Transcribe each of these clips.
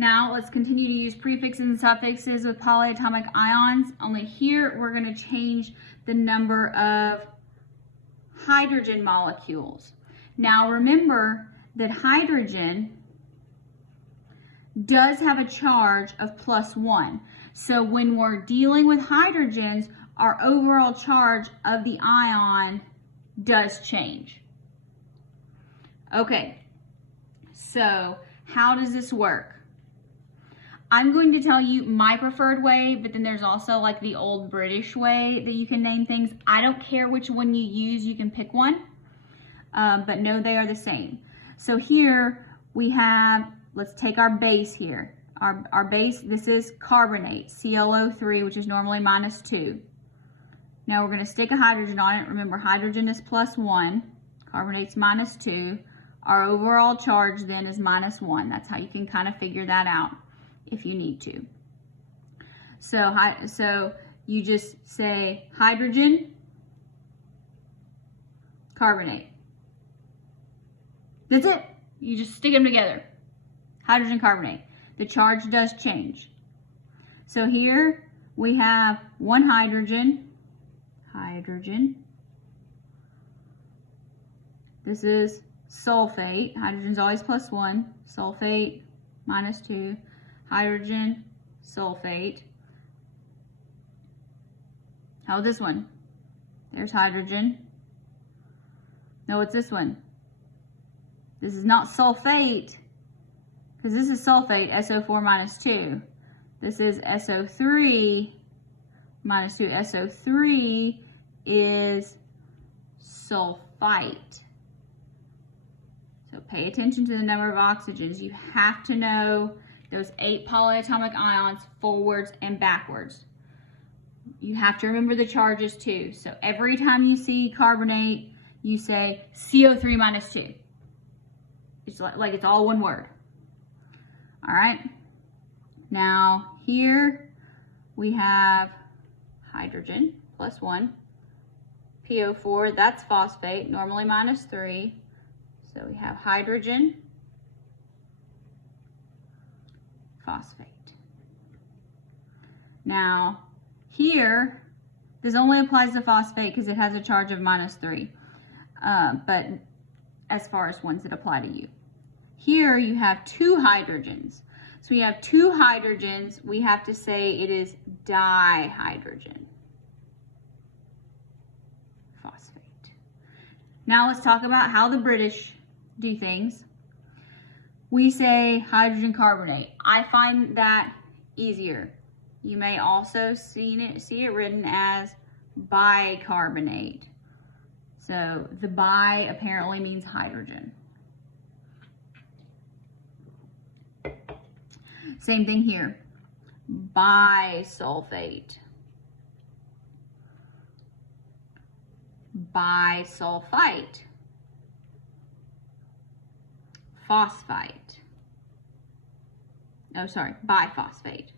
Now let's continue to use prefixes and suffixes with polyatomic ions, only here we're going to change the number of hydrogen molecules. Now remember that hydrogen does have a charge of +1. So when we're dealing with hydrogens, our overall charge of the ion does change. Okay, so how does this work? I'm going to tell you my preferred way, but then there's also like the old British way that you can name things. I don't care which one you use, you can pick one, but no, they are the same. So here we have, let's take our base here. Our base, this is carbonate, ClO3, which is normally -2. Now we're going to stick a hydrogen on it. Remember, hydrogen is +1, carbonate's -2. Our overall charge then is -1. That's how you can kind of figure that out if you need to. So you just say hydrogen, carbonate. That's it. You just stick them together. Hydrogen, carbonate. The charge does change. So here we have one hydrogen. This is sulfate. Hydrogen's always +1. Sulfate, -2. Hydrogen, sulfate. How about this one? There's hydrogen. No, it's this one. This is not sulfate, because this is sulfate, SO4 -2. This is SO3 -2. SO3 is sulfite. So pay attention to the number of oxygens. You have to know those 8 polyatomic ions forwards and backwards. You have to remember the charges too. So every time you see carbonate, you say CO3 -2. It's like it's all one word. All right. Now here we have hydrogen +1. PO4, that's phosphate, normally -3. So we have hydrogen, phosphate. Now here, this only applies to phosphate because it has a charge of -3, but as far as ones that apply to you. Here you have 2 hydrogens. So we have 2 hydrogens, we have to say it is dihydrogen. Phosphate. Now let's talk about how the British do things. We say hydrogen carbonate. I find that easier. You may also see it written as bicarbonate. So the bi apparently means hydrogen. Same thing here. Bisulfate. Bisulfite. Phosphite. Oh, sorry, biphosphate.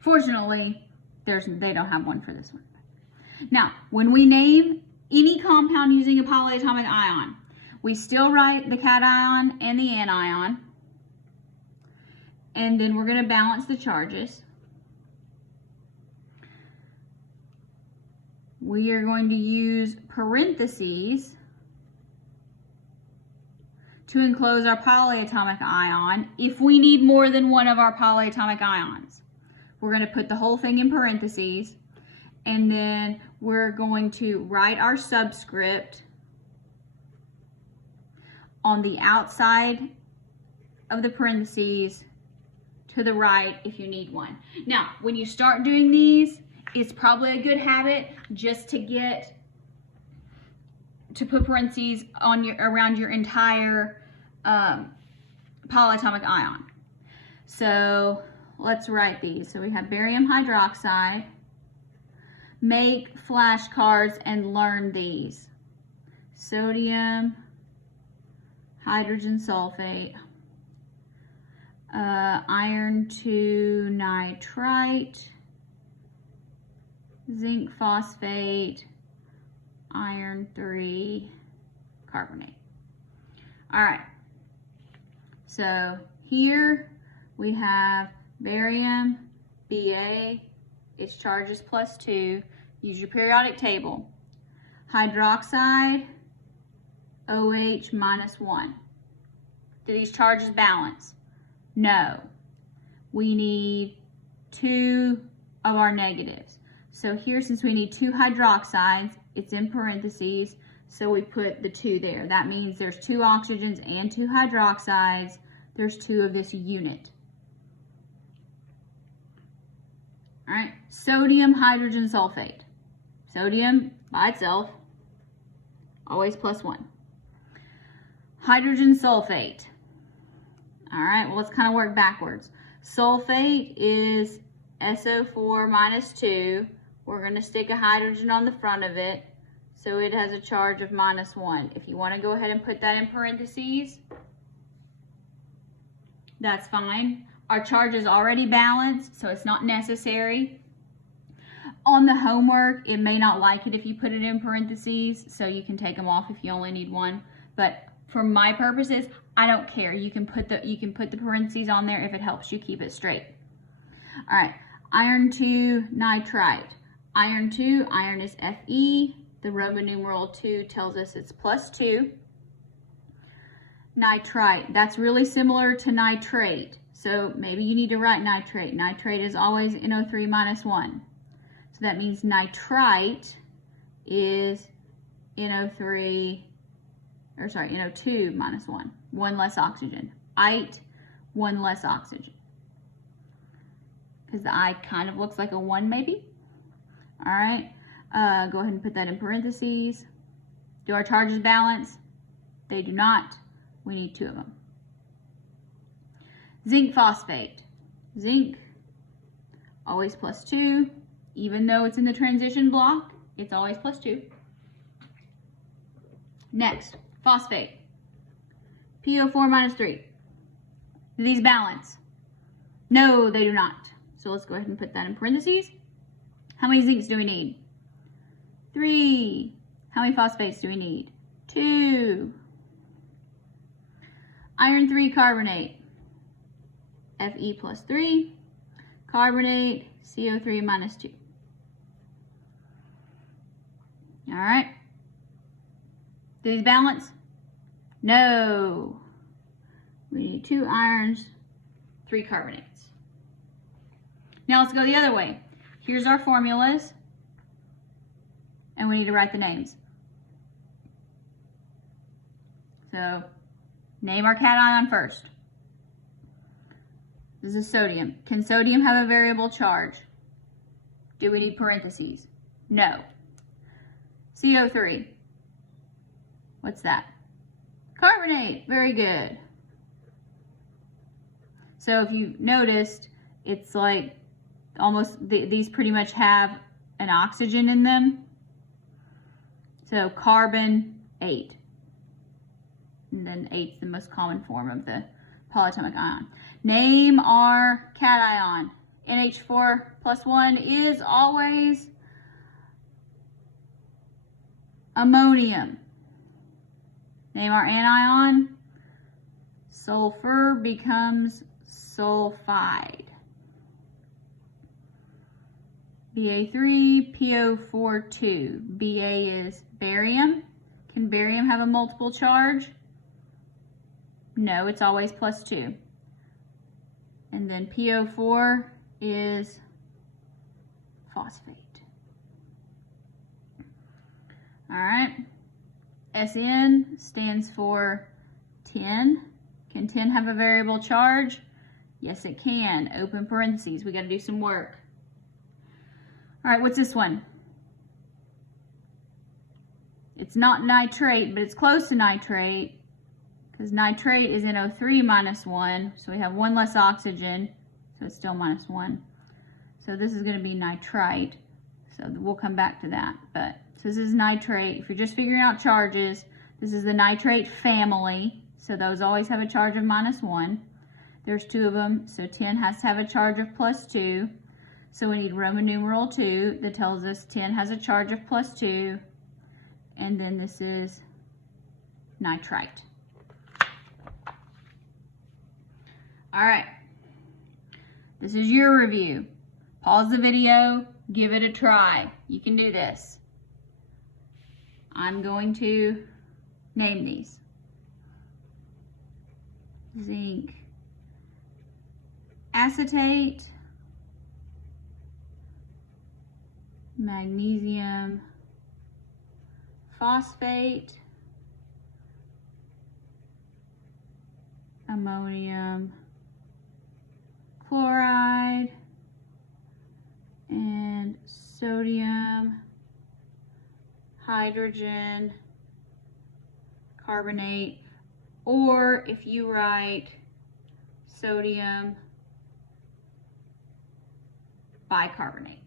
Fortunately, they don't have one for this one. Now, when we name any compound using a polyatomic ion, we still write the cation and the anion, and then we're going to balance the charges. We are going to use parentheses to enclose our polyatomic ion if we need more than one of our polyatomic ions. We're going to put the whole thing in parentheses, and then we're going to write our subscript on the outside of the parentheses to the right if you need one. Now, when you start doing these, it's probably a good habit just to put parentheses on around your entire polyatomic ion. So let's write these. So we have barium hydroxide. Make flashcards and learn these. Sodium, hydrogen sulfate, iron 2 nitrite, zinc phosphate, iron 3 carbonate. All right, so here we have barium, Ba, its charge is +2. Use your periodic table. Hydroxide, OH -1. Do these charges balance? No. We need 2 of our negatives. So here, since we need 2 hydroxides, it's in parentheses, so we put the 2 there. That means there's 2 oxygens and 2 hydroxides. There's 2 of this unit. All right, sodium hydrogen sulfate. Sodium by itself, always +1. Hydrogen sulfate. All right, well, let's kind of work backwards. Sulfate is SO4 -2. We're going to stick a hydrogen on the front of it, so it has a charge of -1. If you want to go ahead and put that in parentheses, that's fine. Our charge is already balanced, so it's not necessary. On the homework, it may not like it if you put it in parentheses, so you can take them off if you only need one. But for my purposes, I don't care. You can put the parentheses on there if it helps you keep it straight. All right, iron 2 nitrite. Iron 2, iron is Fe. The Roman numeral 2 tells us it's +2. Nitrite, that's really similar to nitrate. So maybe you need to write nitrate. Nitrate is always NO3 -1. So that means nitrite is NO2 -1. 1 less oxygen. Ite, 1 less oxygen. Because the I kind of looks like a 1 maybe. All right, go ahead and put that in parentheses. Do our charges balance? They do not. We need 2 of them. Zinc phosphate. Zinc, always +2. Even though it's in the transition block, it's always +2. Next, phosphate. PO4 -3. Do these balance? No, they do not. So let's go ahead and put that in parentheses. How many zincs do we need? 3. How many phosphates do we need? 2. Iron 3 carbonate. Fe +3. Carbonate, CO3 -2. All right. Do these balance? No. We need 2 irons, 3 carbonates. Now let's go the other way. Here's our formulas, and we need to write the names. So, name our cation first. This is sodium. Can sodium have a variable charge? Do we need parentheses? No. CO3. What's that? Carbonate. Very good. So if you've noticed, it's like almost, these pretty much have an oxygen in them. So carbon, 8. And then 8's the most common form of the polyatomic ion. Name our cation. NH4 + 1 is always ammonium. Name our anion. Sulfur becomes sulfide. Ba3, PO4, 2. Ba is barium. Can barium have a multiple charge? No, it's always +2. And then PO4 is phosphate. All right. SN stands for tin. Can tin have a variable charge? Yes, it can. Open parentheses. We got to do some work. All right, what's this one? It's not nitrate, but it's close to nitrate, because nitrate is NO3 -1, so we have 1 less oxygen, so it's still -1. So this is going to be nitrite, so we'll come back to that. But so this is nitrate. If you're just figuring out charges, this is the nitrate family, so those always have a charge of -1. There's 2 of them, so tin has to have a charge of +2. So we need Roman numeral 2 that tells us tin has a charge of +2. and then this is nitrite. All right, this is your review. Pause the video, give it a try. You can do this. I'm going to name these. Zinc acetate, magnesium phosphate, ammonium chloride, and sodium hydrogen carbonate, or if you write sodium bicarbonate.